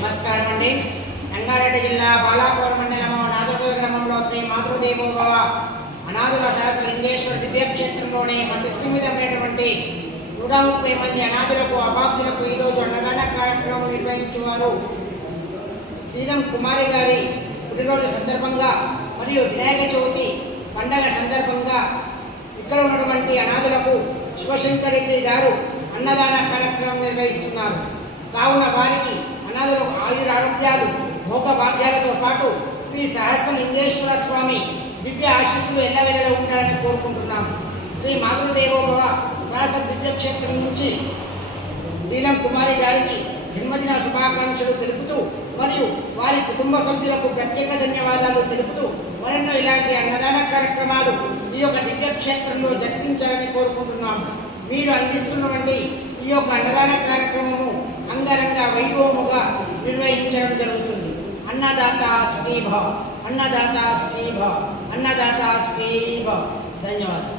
నమస్కారం అండి. రంగారెడ్డి జిల్లా బాలాపూర్ మండలము నాదపూర్ గ్రామంలో శ్రీ మాతృదేవోభవ అనాథుల సహస్రలింగేశ్వర దివ్యక్షేత్రంలోని మధ్యస్థిమితమైనటువంటి 130 మంది అనాథులకు అభాగ్యులకు ఈరోజు అన్నదాన కార్యక్రమం నిర్వహించేవారు శ్రీలం కుమారి గారి పుట్టినరోజు సందర్భంగా మరియు వినాయక చవితి పండగ సందర్భంగా ఇక్కడ ఉన్నటువంటి అనాథులకు శివశంకర్ రెడ్డి గారు అన్నదాన కార్యక్రమం నిర్వహిస్తున్నారు. కావున వారికి అనాథులకు ఆయురారోగ్యాలు భోగభాగ్యాలతో పాటు శ్రీ సహస్రలింగేశ్వర స్వామి దివ్య ఆశీస్సులు ఎల్లవేళలా ఉండాలని కోరుకుంటున్నాము. శ్రీ మాతృదేవోభవ సహస్ర దివ్యక్షేత్రం నుంచి శ్రీలం కుమారి గారికి జన్మదిన శుభాకాంక్షలు తెలుపుతూ మరియు వారి కుటుంబ సభ్యులకు ప్రత్యేక ధన్యవాదాలు తెలుపుతూ మరెన్నో ఇలాంటి అన్నదాన కార్యక్రమాలు ఈ యొక్క దివ్యక్షేత్రంలో జరిపించాలని కోరుకుంటున్నాము. మీరు అందిస్తున్నటువంటి ఈ యొక్క అన్నదాన కార్యక్రమము అంగరంగ వైభవముగా నిర్వహించడం జరుగుతుంది. అన్నదాత సుఖీ భవ, అన్నదాత సుఖీ భవ, అన్నదాత సుఖీ భవ. ధన్యవాదాలు.